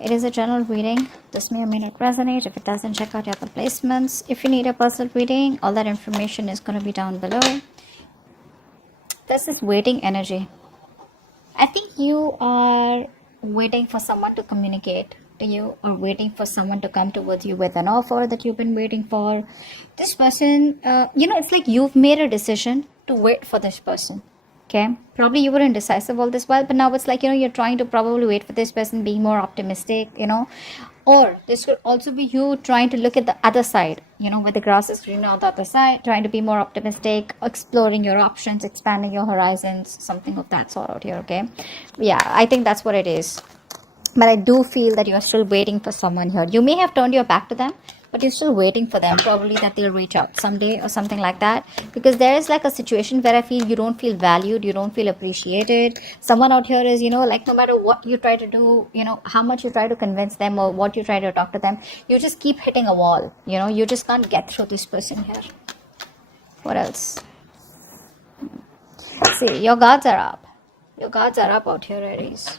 it is a general reading. This may or may not resonate. If it doesn't, check out your other placements. If you need a personal reading, all that information is going to be down below. This is waiting energy. I think you are waiting for someone to communicate to you, or waiting for someone to come towards you with an offer that you've been waiting for. This person, it's like you've made a decision to wait for this person. Okay, probably you were indecisive all this while, but now it's like, you're trying to probably wait for this person, being more optimistic, or this could also be you trying to look at the other side, where the grass is greener on the other side, trying to be more optimistic, exploring your options, expanding your horizons, something of that sort out here. Okay, yeah, I think that's what it is. But I do feel that you are still waiting for someone here. You may have turned your back to them, but you're still waiting for them, probably that they'll reach out someday or something like that. Because there is like a situation where I feel you don't feel valued, you don't feel appreciated. Someone out here is, like, no matter what you try to do, how much you try to convince them or what you try to talk to them, you just keep hitting a wall. You just can't get through this person here. What else? See, your guards are up. Your guards are up out here, Aries.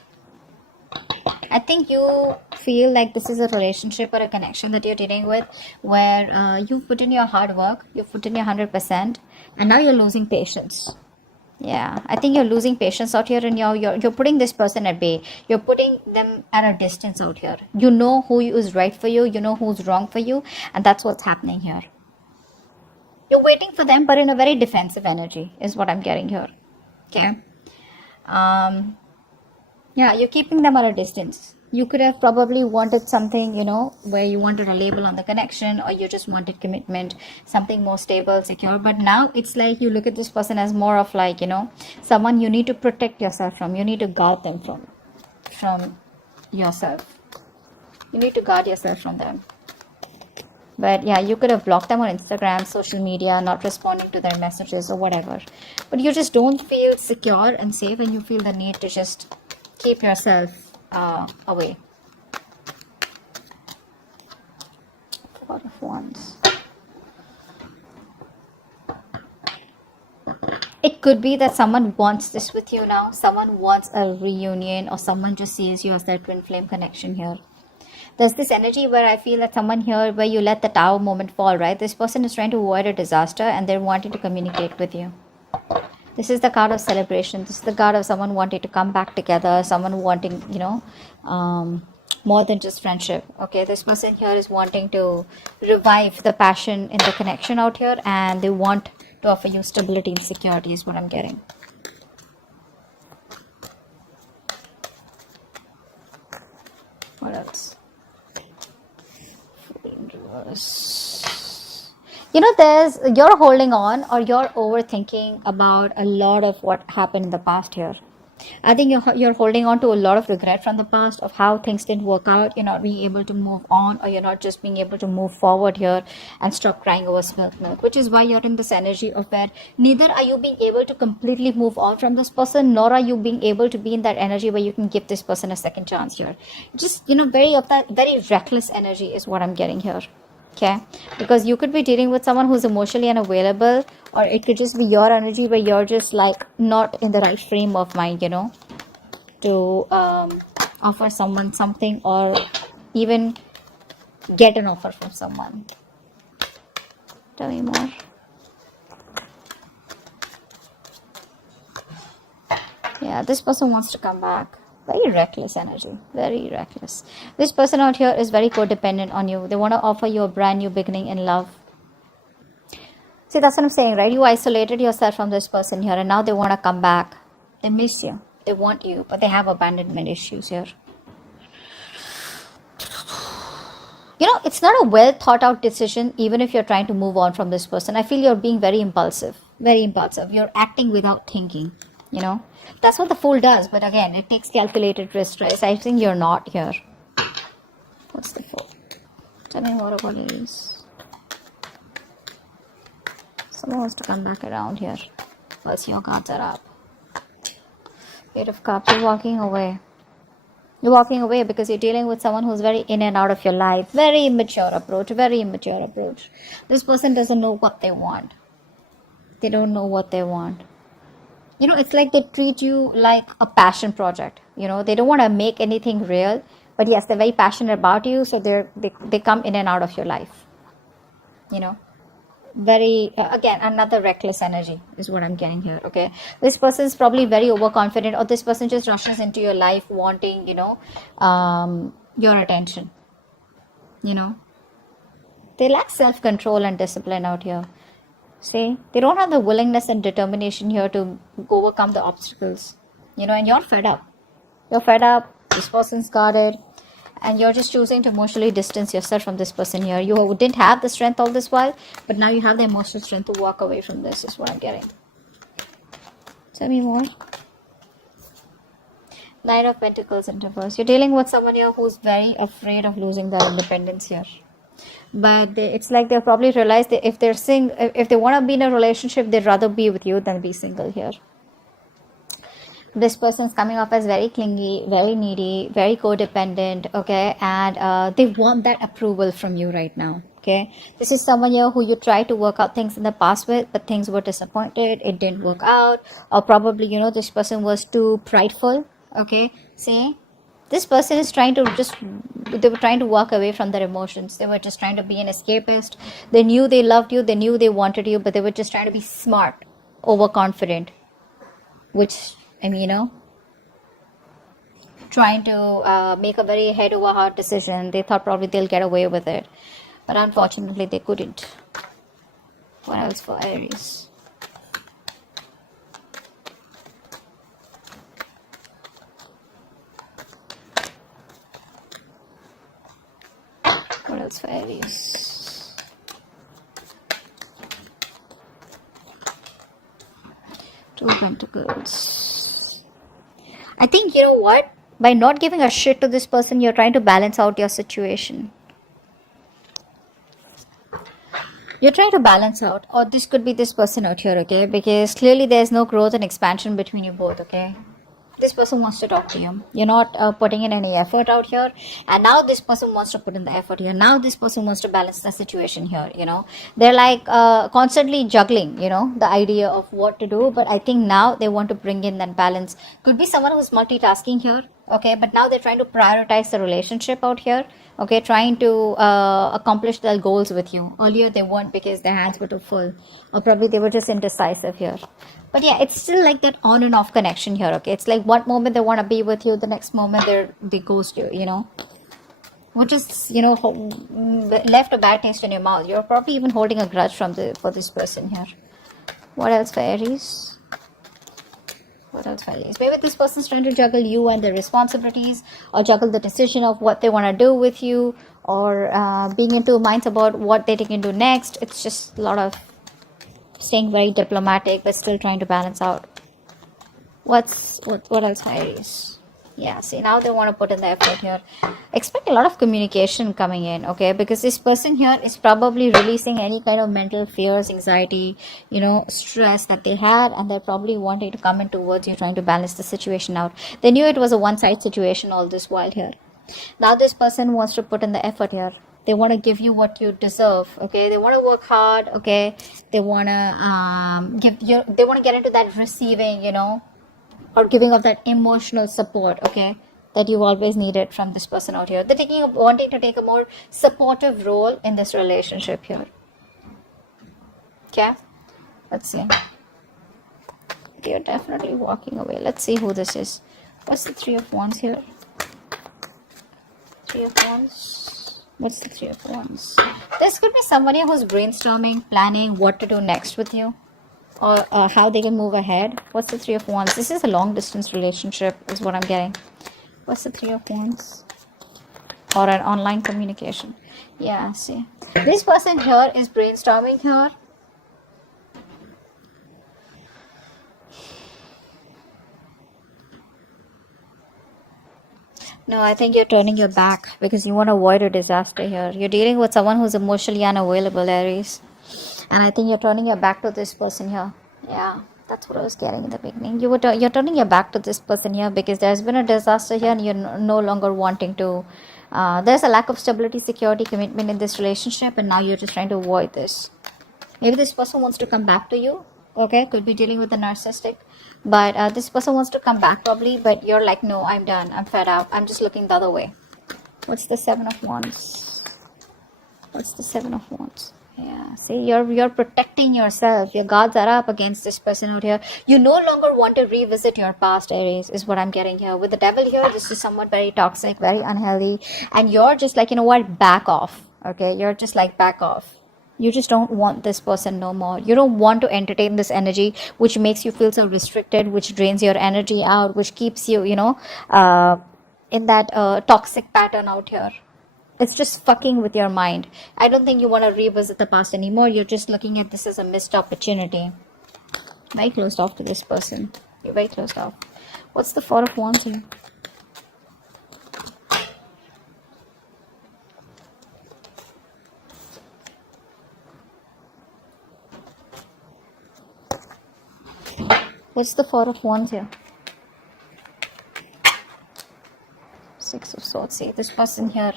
I think you feel like this is a relationship or a connection that you're dealing with, where you've put in your hard work, you've put in your 100%, and now you're losing patience. Yeah, I think you're losing patience out here, and you're putting this person at bay. You're putting them at a distance out here. You know who is right for you, you know who's wrong for you, and that's what's happening here. You're waiting for them, but in a very defensive energy is what I'm getting here. Okay. Yeah, you're keeping them at a distance. You could have probably wanted something, where you wanted a label on the connection, or you just wanted commitment, something more stable, secure. But now it's like you look at this person as more of like, someone you need to protect yourself from. You need to guard them from yourself. You need to guard yourself from them. But yeah, you could have blocked them on Instagram, social media, not responding to their messages or whatever. But you just don't feel secure and safe, and you feel the need to just keep yourself away. Four of Wands. It could be that someone wants this with you now. Someone wants a reunion, or someone just sees you as their twin flame connection here. There's this energy where I feel that someone here, where you let the tower moment fall, right? This person is trying to avoid a disaster, and they're wanting to communicate with you. This is the card of celebration. This is the card of someone wanting to come back together, someone wanting, more than just friendship. Okay, this person here is wanting to revive the passion in the connection out here, and they want to offer you stability and security is what I'm getting. What else? You're holding on, or you're overthinking about a lot of what happened in the past here. I think you're holding on to a lot of regret from the past, of how things didn't work out. You're not being able to move on, or you're not just being able to move forward here and stop crying over spilt milk, which is why you're in this energy of where neither are you being able to completely move on from this person, nor are you being able to be in that energy where you can give this person a second chance here. Just, very reckless energy is what I'm getting here. Okay, because you could be dealing with someone who's emotionally unavailable, or it could just be your energy where you're just like not in the right frame of mind, to offer someone something, or even get an offer from someone. Tell me more. Yeah, this person wants to come back. Very reckless energy, very reckless. This person out here is very codependent on you. They want to offer you a brand new beginning in love. See, that's what I'm saying, right? You isolated yourself from this person here, and now they want to come back. They miss you, they want you, but they have abandonment issues here. It's not a well thought out decision, even if you're trying to move on from this person. I feel you're being very impulsive. You're acting without thinking. That's what the Fool does, but again, it takes calculated risk, right? I think you're not here. What's the Fool? Tell me more about it is. Someone wants to come back around here. Plus your cards are up. Eight of Cups. You're walking away. You're walking away because you're dealing with someone who's very in and out of your life. Very immature approach. This person doesn't know what they want. They don't know what they want. It's like they treat you like a passion project. They don't want to make anything real, But yes, they're very passionate about you, so they come in and out of your life, you know. Very again, another reckless energy is what I'm getting here. Okay, this person is probably very overconfident, or this person just rushes into your life wanting, you know, your attention, you know. They lack self-control and discipline out here. See, they don't have the willingness and determination here to overcome the obstacles, you know. And you're fed up. You're fed up. This person's got it, and you're just choosing to emotionally distance yourself from this person here. You didn't have the strength all this while, but now you have the emotional strength to walk away from this, is what I'm getting. Tell me more. Nine of Pentacles in reverse. You're dealing with someone here who's very afraid of losing their independence here. But it's like they'll probably realize that if they want to be in a relationship, they'd rather be with you than be single here. This person's coming off as very clingy, very needy, very codependent, okay, and they want that approval from you right now. Okay, this is someone here who you tried to work out things in the past with, but things were disappointed, it didn't work out, or probably, you know, this person was too prideful. Okay, see, this person is trying to they were trying to walk away from their emotions. They were just trying to be an escapist. They knew they loved you, they knew they wanted you, but they were just trying to be smart, overconfident, which, I mean, you know, trying to make a very head over heart decision. They thought probably they'll get away with it, but unfortunately they couldn't. What else for Aries? What else for Aries? Two of Pentacles. I think, you know what? By not giving a shit to this person, you're trying to balance out your situation. You're trying to balance out, or this could be this person out here, okay? Because clearly there's no growth and expansion between you both, okay? This person wants to talk to you. You're not putting in any effort out here, and now this person wants to put in the effort here. Now this person wants to balance the situation here, you know. They're like constantly juggling, you know, the idea of what to do, but I think now they want to bring in that balance. Could be someone who's multitasking here, okay, but now they're trying to prioritize the relationship out here, okay, trying to accomplish their goals with you. Earlier they weren't because their hands were too full, or probably they were just indecisive here. But yeah, it's still like that on and off connection here, okay? It's like one moment they want to be with you, the next moment they ghost you, you know? Which is, you know, left a bad taste in your mouth. You're probably even holding a grudge for this person here. What else for Aries? What else for Aries? Maybe this person's trying to juggle you and their responsibilities, or juggle the decision of what they want to do with you, or being into minds about what they can do next. It's just a lot of staying very diplomatic but still trying to balance out. What else, Aries? Yeah, see, now they want to put in the effort here. Expect a lot of communication coming in, okay? Because this person here is probably releasing any kind of mental fears, anxiety, you know, stress that they had, and they're probably wanting to come in towards you, trying to balance the situation out. They knew it was a one-side situation all this while here. Now this person wants to put in the effort here. They want to give you what you deserve, okay? They want to work hard, okay? They want to they want to get into that receiving, you know, or giving of that emotional support, okay, that you've always needed from this person out here. They're wanting to take a more supportive role in this relationship here. Okay, let's see. They're definitely walking away. Let's see who this is. What's the Three of Wands here? Three of Wands. What's the Three of Wands? This could be somebody who's brainstorming, planning what to do next with you, or how they can move ahead. What's the Three of Wands? This is a long distance relationship is what I'm getting. What's the Three of Wands? Or an online communication. Yeah, see. This person here is brainstorming here. No, I think you're turning your back because you want to avoid a disaster here. You're dealing with someone who's emotionally unavailable, Aries. And I think you're turning your back to this person here. Yeah, that's what I was getting in the beginning. You're turning your back to this person here because there's been a disaster here, and you're no longer wanting to. There's a lack of stability, security, commitment in this relationship, and now you're just trying to avoid this. Maybe this person wants to come back to you. Okay, could be dealing with a narcissistic. But this person wants to come back probably, but you're like, no, I'm done. I'm fed up. I'm just looking the other way. What's the Seven of Wands? What's the Seven of Wands? Yeah, see, you're protecting yourself. Your guards are up against this person out here. You no longer want to revisit your past, Aries, is what I'm getting here. With the devil here, this is somewhat very toxic, very unhealthy. And you're just like, you know what, back off. Okay, you're just like, back off. You just don't want this person no more. You don't want to entertain this energy, which makes you feel so restricted, which drains your energy out, which keeps you, in that toxic pattern out here. It's just fucking with your mind. I don't think you want to revisit the past anymore. You're just looking at this as a missed opportunity. Very closed off to this person. You're very closed off. What's the Four of Wands here? What's the Four of Wands here? Six of Swords. See, this person here,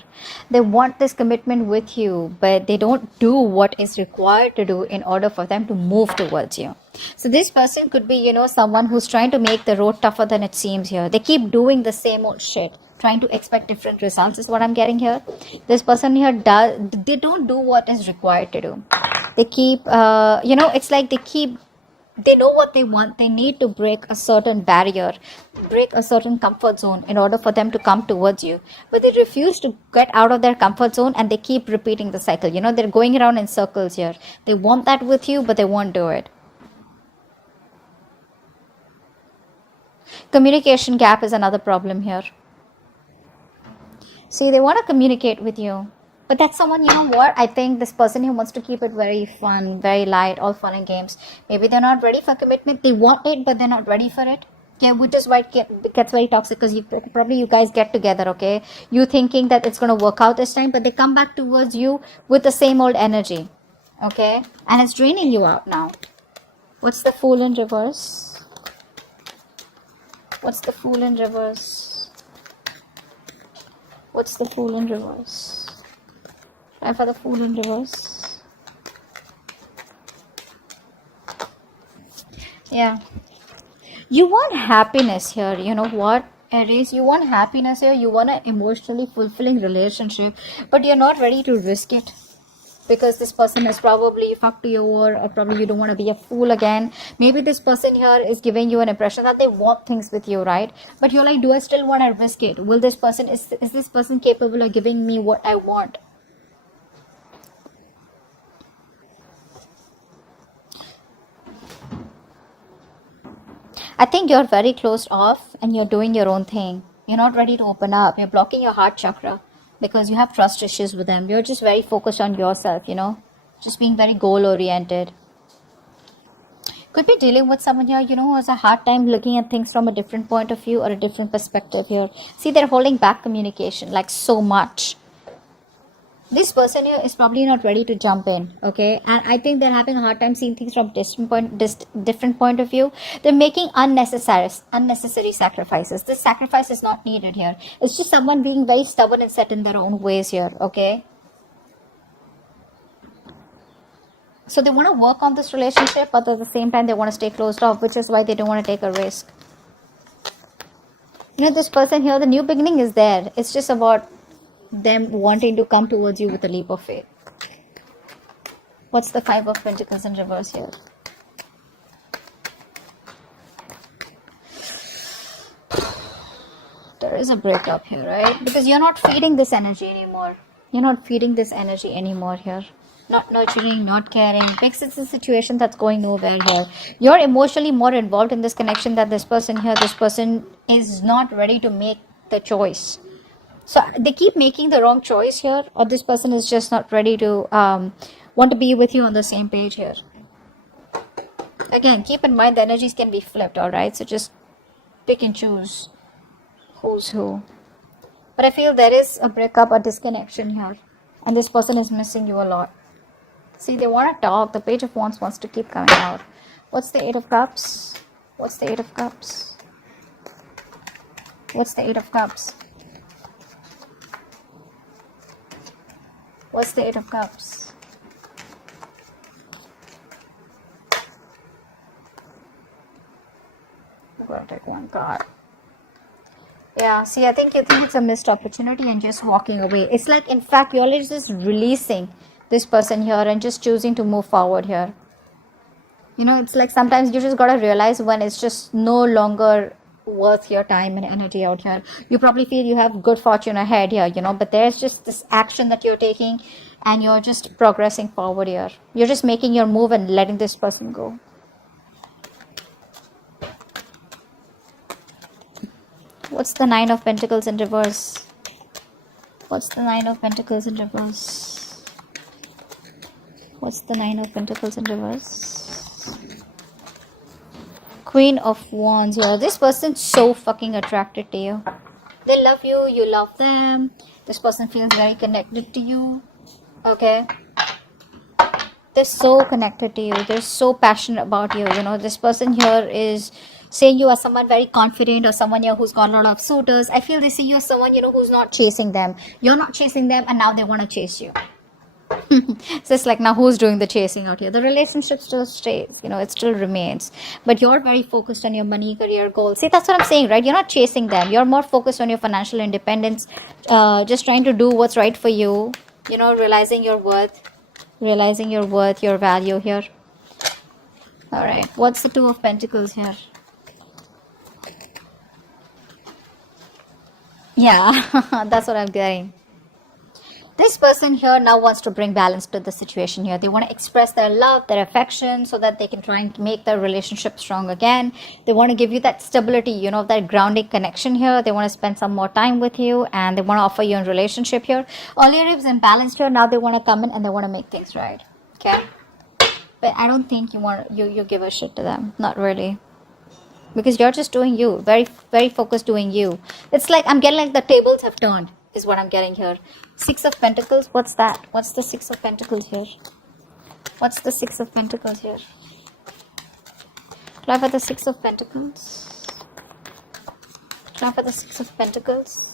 they want this commitment with you, but they don't do what is required to do in order for them to move towards you. So this person could be, someone who's trying to make the road tougher than it seems here. They keep doing the same old shit, trying to expect different results is what I'm getting here. This person here they don't do what is required to do. They keep, it's like they know what they want. They need to break a certain barrier, break a certain comfort zone in order for them to come towards you. But they refuse to get out of their comfort zone and they keep repeating the cycle. They're going around in circles here. They want that with you, but they won't do it. Communication gap is another problem here. See, they want to communicate with you. But that's someone, I think this person who wants to keep it very fun, very light, all fun and games. Maybe they're not ready for commitment. They want it, but they're not ready for it. Yeah, which is why it gets very toxic because you guys get together, okay? You thinking that it's going to work out this time, but they come back towards you with the same old energy, okay? And it's draining you out now. What's the Fool in reverse? What's the Fool in reverse? What's the Fool in reverse? Try for the Fool in reverse. Yeah. You want happiness here. You know what, Aries? You want happiness here. You want an emotionally fulfilling relationship. But you're not ready to risk it. Because this person has probably fucked you over, or probably you don't want to be a fool again. Maybe this person here is giving you an impression that they want things with you, right? But you're like, do I still want to risk it? Will this person, is this person capable of giving me what I want? I think you're very closed off and you're doing your own thing. You're not ready to open up. You're blocking your heart chakra because you have trust issues with them. You're just very focused on yourself, just being very goal oriented. Could be dealing with someone here, who has a hard time looking at things from a different point of view or a different perspective here. See, they're holding back communication like so much. This person here is probably not ready to jump in, okay? And I think they're having a hard time seeing things from different point of view. They're making unnecessary sacrifices. This sacrifice is not needed here. It's just someone being very stubborn and set in their own ways here, okay? So they want to work on this relationship, but at the same time they want to stay closed off, which is why they don't want to take a risk. This person here, the new beginning is there. It's just about them wanting to come towards you with a leap of faith. What's the Five of Pentacles in reverse here? There is a breakup here, right? Because you're not feeding this energy anymore. You're not feeding this energy anymore here. Not nurturing, not caring. Because it's a situation that's going nowhere here. You're emotionally more involved in this connection than this person here. This person is not ready to make the choice. So they keep making the wrong choice here, or this person is just not ready to want to be with you on the same page here. Again, keep in mind the energies can be flipped, alright? So just pick and choose who's who. But I feel there is a breakup, a disconnection here. And this person is missing you a lot. See, they want to talk. The Page of Wands wants to keep coming out. What's the Eight of Cups? What's the Eight of Cups? What's the Eight of Cups? What's the Eight of Cups? I'm going to take one card. Yeah, see, I think you think it's a missed opportunity and just walking away. It's like, in fact, you're just releasing this person here and just choosing to move forward here. You know, it's like sometimes you just gotta realize when it's just no longer worth your time and energy out here. You probably feel you have good fortune ahead here, you know, but there's just this action that you're taking and you're just progressing forward here. You're just making your move and letting this person go. What's the Nine of Pentacles in reverse? What's the Nine of Pentacles in reverse? What's the Nine of Pentacles in reverse? Queen of Wands. Yeah, this person's so fucking attracted to you. They love you, you love them. This person feels very connected to you. Okay. They're so connected to you. They're so passionate about you. You know, this person here is saying you as someone very confident or someone here who's got a lot of suitors. I feel they see you as someone, you know, who's not chasing them. You're not chasing them and now they want to chase you. So it's like, now who's doing the chasing out here? The relationship still stays, you know, it still remains, but you're very focused on your money, career goals. See, that's what I'm saying, right? You're not chasing them. You're more focused on your financial independence, just trying to do what's right for you, you know, realizing your worth, your value here. All right, what's the Two of Pentacles here? Yeah, that's what I'm getting. This person here now wants to bring balance to the situation here. They want to express their love, their affection, so that they can try and make their relationship strong again. They want to give you that stability, you know, that grounding connection here. They want to spend some more time with you and they want to offer you a relationship here. Earlier it was imbalanced here. Now they want to come in and they want to make things right. Okay? But I don't think you give a shit to them. Not really. Because you're just doing you. Very, very focused doing you. It's like, I'm getting like the tables have turned, is what I'm getting here. Six of Pentacles, what's that? What's the Six of Pentacles here? What's the Six of Pentacles here? Try for the Six of Pentacles. Try for the Six of Pentacles.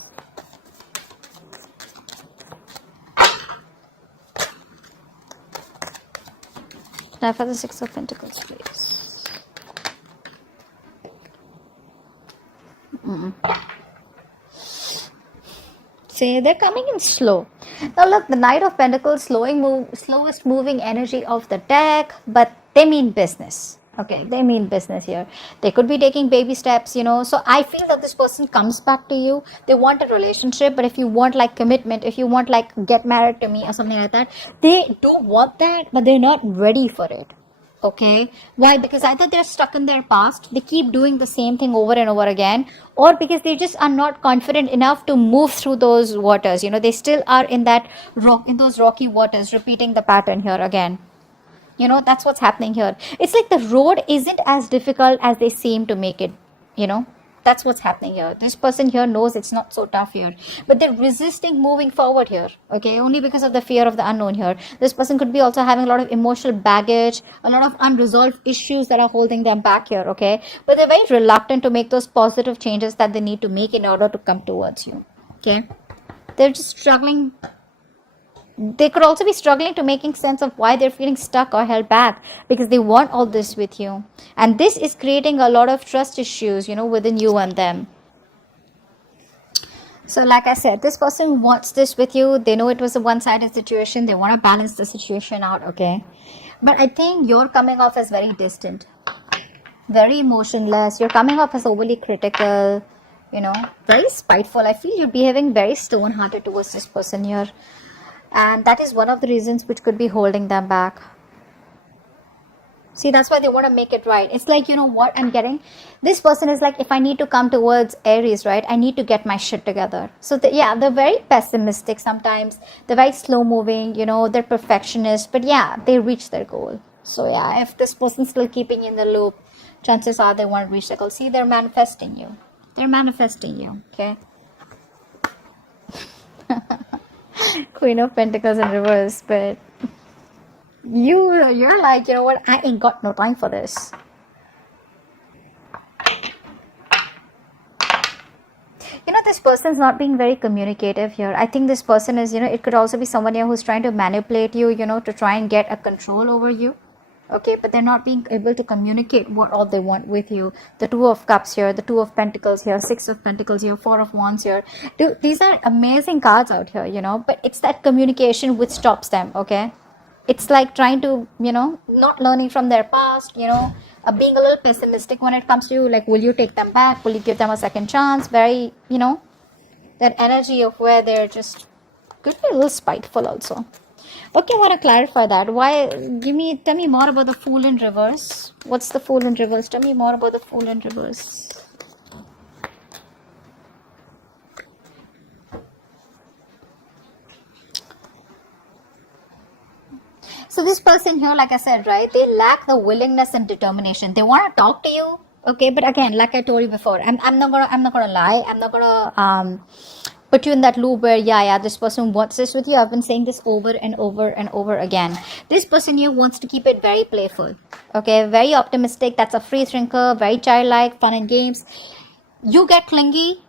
Try for the Six of Pentacles, please. See, they're coming in slow. Now look, the Knight of Pentacles, slowest moving energy of the deck, but they mean business. Okay, they mean business here. They could be taking baby steps, you know. So I feel that this person comes back to you. They want a relationship, but if you want like commitment, if you want like get married to me or something like that, they do want that, but they're not ready for it. Okay, why? Because either they're stuck in their past, they keep doing the same thing over and over again, or because they just are not confident enough to move through those waters. You know, they still are in that those rocky waters, repeating the pattern here again. You know, that's what's happening here. It's like the road isn't as difficult as they seem to make it, you know. That's what's happening here. This person here knows it's not so tough here, but they're resisting moving forward here. Okay, only because of the fear of the unknown here. This person could be also having a lot of emotional baggage, a lot of unresolved issues that are holding them back here. Okay, but they're very reluctant to make those positive changes that they need to make in order to come towards you. Okay, they're just struggling. They could also be struggling to making sense of why they're feeling stuck or held back, because they want all this with you, and this is creating a lot of trust issues, you know, within you and them. So like I said, this person wants this with you. They know it was a one-sided situation. They want to balance the situation out. Okay, but I think you're coming off as very distant, very emotionless. You're coming off as overly critical, you know, very spiteful. I feel you're behaving very stone-hearted towards this person here. And that is one of the reasons which could be holding them back. See, that's why they want to make it right. It's like, you know what I'm getting? This person is like, if I need to come towards Aries, right, I need to get my shit together. So, yeah, they're very pessimistic sometimes. They're very slow moving, you know, they're perfectionists. But yeah, they reach their goal. So, yeah, if this person's still keeping you in the loop, chances are they won't reach their goal. See, they're manifesting you. They're manifesting you, okay? Queen of Pentacles in reverse, but you're like, you know what, I ain't got no time for this. You know, this person's not being very communicative here. I think this person is, you know, it could also be someone here who's trying to manipulate you, you know, to try and get a control over you. okay, but they're not being able to communicate what all they want with you. The Two of Cups here, the Two of Pentacles here, Six of Pentacles here, Four of Wands here. Dude, these are amazing cards out here, you know, but it's that communication which stops them, okay? It's like trying to, you know, not learning from their past, you know, being a little pessimistic when it comes to you, like, will you take them back? Will you give them a second chance? Very, you know, that energy of where they're just could be a little spiteful also. Okay, I want to clarify that. Why? Tell me more about the Fool in reverse. What's the Fool in reverse? Tell me more about the Fool in reverse. So this person here, like I said, right, they lack the willingness and determination. They want to talk to you, okay, but again, like I told you before, I'm not gonna lie. I'm not gonna put you in that loop where this person wants this with you. I've been saying this over and over and over again. This person here wants to keep it very playful, okay, very optimistic. That's a free thinker, very childlike, fun and games. You get clingy,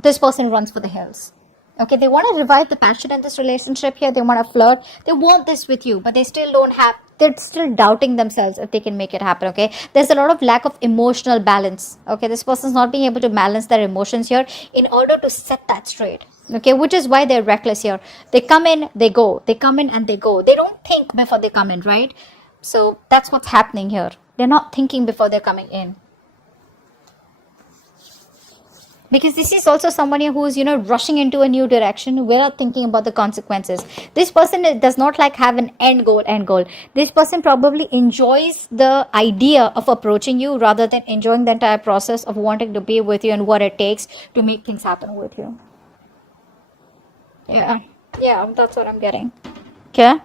this person runs for the hills. Okay, they want to revive the passion in this relationship here. They want to flirt. They want this with you, but they still don't have, they're still doubting themselves if they can make it happen, okay? There's a lot of lack of emotional balance, okay? This person's not being able to balance their emotions here in order to set that straight, okay? Which is why they're reckless here. They come in, they go. They come in and they go. They don't think before they come in, right? So that's what's happening here. They're not thinking before they're coming in. Because this is also somebody who's, you know, rushing into a new direction without thinking about the consequences. This person does not like have an end goal. This person probably enjoys the idea of approaching you rather than enjoying the entire process of wanting to be with you and what it takes to make things happen with you. Yeah, that's what I'm getting. Okay.